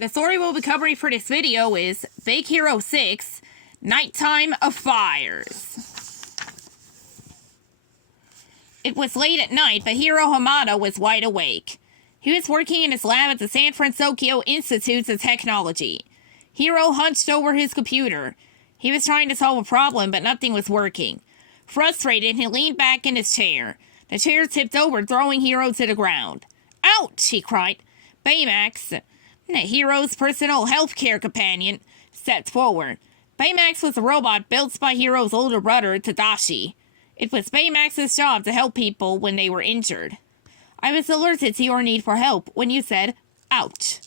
The story we'll be covering for this video is Big Hero 6, Nighttime of Fires. It was late at night, but Hiro Hamada was wide awake. He was working in his lab at the San Francisco Institute of Technology. Hiro hunched over his computer. He was trying to solve a problem, but nothing was working. Frustrated, he leaned back in his chair. The chair tipped over, throwing Hiro to the ground. "Ouch!" he cried. Baymax, Hiro's personal healthcare companion, stepped forward. Baymax was a robot built by Hiro's older brother, Tadashi. It was Baymax's job to help people when they were injured. "I was alerted to your need for help when you said, 'ouch,'"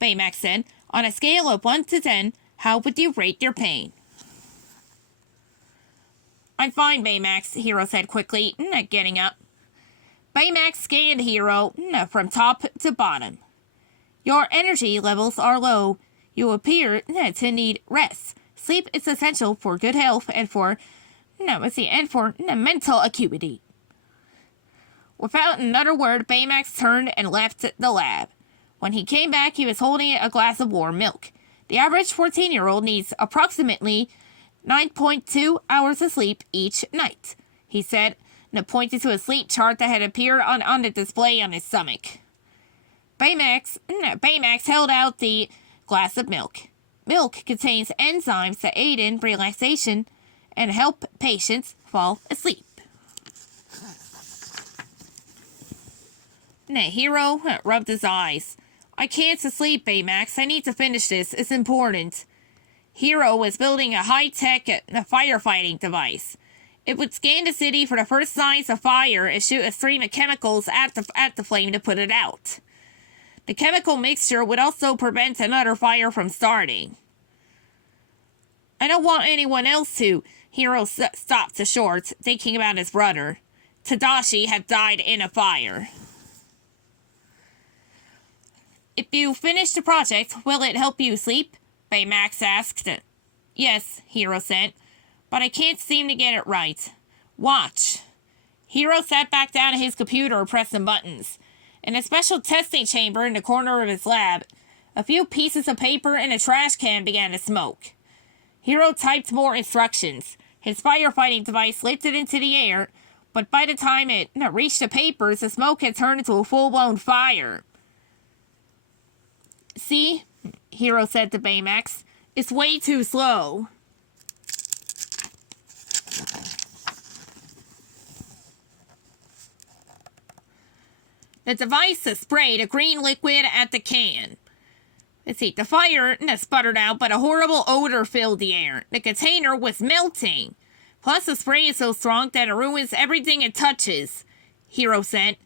Baymax said. "On a scale of 1 to 10, how would you rate your pain?" "I'm fine, Baymax," Hiro said quickly, getting up. Baymax scanned Hiro from top to bottom. "Your energy levels are low. You appear to need rest. Sleep is essential for good health and for mental acuity." Without another word, Baymax turned and left the lab. When he came back, he was holding a glass of warm milk. The average 14-year-old needs approximately 9.2 hours of sleep each night, he said, and pointed to a sleep chart that had appeared on the display on his stomach. Baymax held out the glass of milk. Milk contains enzymes that aid in relaxation and help patients fall asleep. Hiro rubbed his eyes. "I can't sleep, Baymax. I need to finish this. It's important." Hiro was building a high-tech firefighting device. It would scan the city for the first signs of fire and shoot a stream of chemicals at the flame to put it out. The chemical mixture would also prevent another fire from starting. "I don't want anyone else to." Hiro stopped short, thinking about his brother. Tadashi had died in a fire. "If you finish the project, will it help you sleep?" Baymax asked. "Yes," Hiro said, "but I can't seem to get it right. Watch." Hiro sat back down at his computer and pressed some buttons. In a special testing chamber in the corner of his lab, a few pieces of paper and a trash can began to smoke. Hiro typed more instructions. His firefighting device lifted into the air, but by the time it reached the papers, the smoke had turned into a full-blown fire. "See?" Hiro said to Baymax. "It's way too slow." The device sprayed a green liquid at the can. The fire sputtered out, but a horrible odor filled the air. The container was melting. "Plus, the spray is so strong that it ruins everything it touches," Hiro said.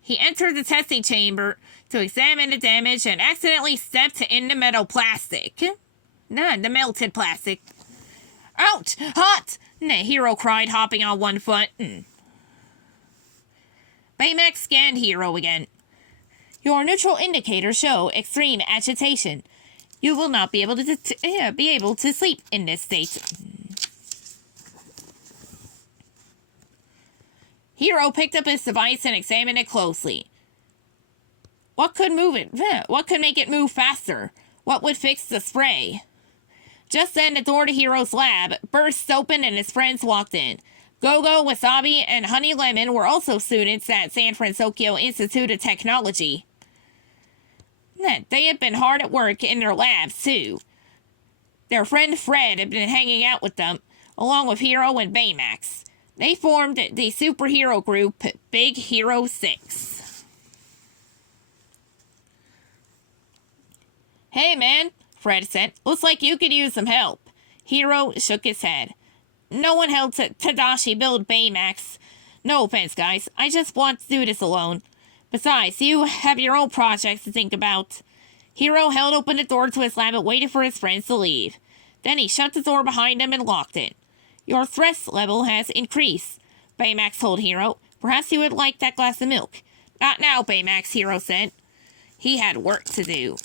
He entered the testing chamber to examine the damage and accidentally stepped in the metal plastic. The melted plastic. "Ouch! Hot!" Hiro cried, hopping on one foot. Baymax scanned Hiro again. "Your neutral indicators show extreme agitation. You will not be able to sleep in this state." Hiro picked up his device and examined it closely. What could make it move faster? What would fix the spray? Just then, the door to Hiro's lab burst open and his friends walked in. Gogo, Wasabi, and Honey Lemon were also students at San Francisco Institute of Technology. They had been hard at work in their labs, too. Their friend Fred had been hanging out with them, along with Hiro and Baymax. They formed the superhero group Big Hero 6. "Hey, man," Fred said. "Looks like you could use some help." Hiro shook his head. "No one helped Tadashi build Baymax. No offense, guys. I just want to do this alone. Besides, you have your own projects to think about." Hiro held open the door to his lab and waited for his friends to leave. Then he shut the door behind him and locked it. "Your stress level has increased," Baymax told Hiro. "Perhaps you would like that glass of milk." "Not now, Baymax," Hiro said. He had work to do.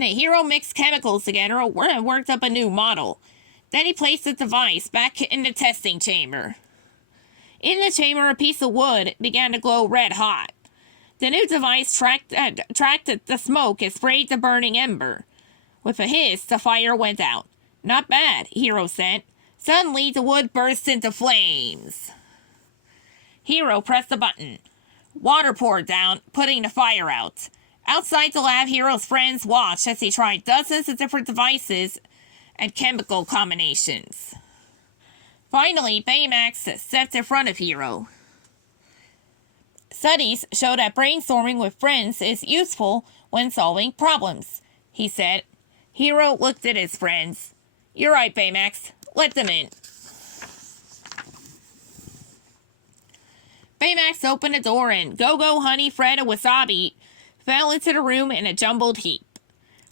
Hiro mixed chemicals together and worked up a new model. Then he placed the device back in the testing chamber. In the chamber, a piece of wood began to glow red hot. The new device tracked the smoke and sprayed the burning ember. With a hiss, the fire went out. Not bad, Hiro said. Suddenly, the wood burst into flames. Hiro pressed the button. Water poured down, putting the fire out. Outside the lab, Hiro's friends watched as he tried dozens of different devices and chemical combinations. Finally, Baymax stepped in front of Hiro. Studies show that brainstorming with friends is useful when solving problems, he said. Hiro looked at his friends. You're right, Baymax. Let them in. Baymax opened the door and Go-Go, Honey, Fred, and Wasabi fell into the room in a jumbled heap.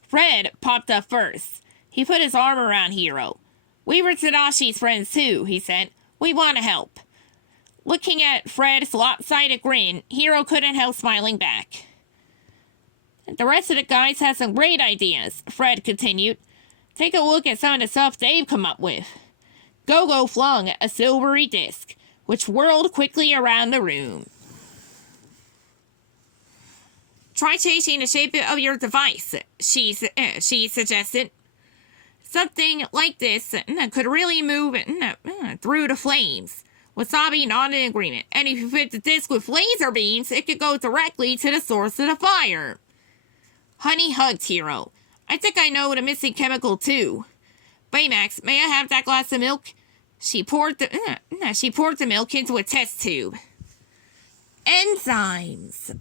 Fred popped up first. He put his arm around Hiro. We were Tadashi's friends too, he said. We want to help. Looking at Fred's lopsided grin, Hiro couldn't help smiling back. The rest of the guys have some great ideas, Fred continued. Take a look at some of the stuff they've come up with. Go-Go flung a silvery disc, which whirled quickly around the room. Try changing the shape of your device, she suggested. Something like this could really move through the flames. Wasabi nodded in agreement. And if you fit the disc with laser beams, it could go directly to the source of the fire. Honey hugged Hiro. I think I know the missing chemical too. Baymax, may I have that glass of milk? She poured the milk into a test tube. Enzymes.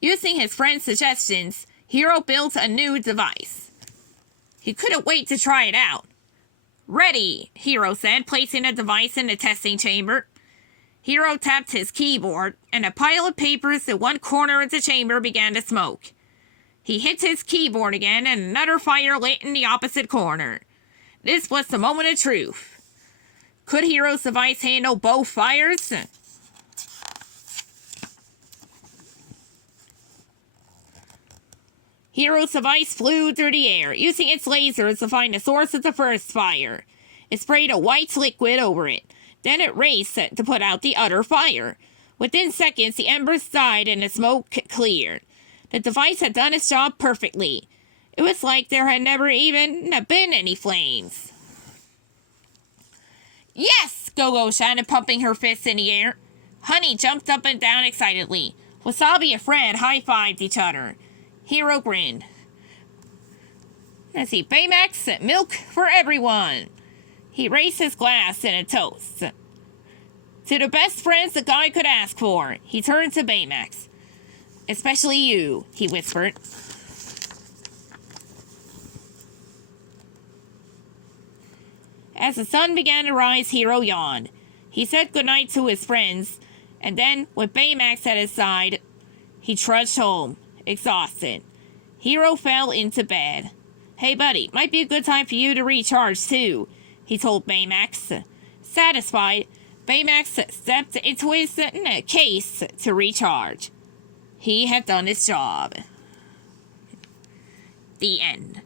Using his friend's suggestions, Hiro built a new device. He couldn't wait to try it out. Ready, Hiro said, placing a device in the testing chamber. Hiro tapped his keyboard, and a pile of papers in one corner of the chamber began to smoke. He hit his keyboard again, and another fire lit in the opposite corner. This was the moment of truth. Could Hiro's device handle both fires? Hiro's device flew through the air, using its lasers to find the source of the first fire. It sprayed a white liquid over it. Then it raced to put out the other fire. Within seconds, the embers died and the smoke cleared. The device had done its job perfectly. It was like there had never even been any flames. Yes! Go-Go shouted, pumping her fists in the air. Honey jumped up and down excitedly. Wasabi and Fred high-fived each other. Hiro grinned. Let's see, Baymax, milk for everyone. He raised his glass in a toast. To the best friends the guy could ask for, he turned to Baymax. Especially you, he whispered. As the sun began to rise, Hiro yawned. He said goodnight to his friends, and then, with Baymax at his side, he trudged home, exhausted. Hiro fell into bed. Hey, buddy, might be a good time for you to recharge, too, he told Baymax. Satisfied, Baymax stepped into his case to recharge. He had done his job. The end.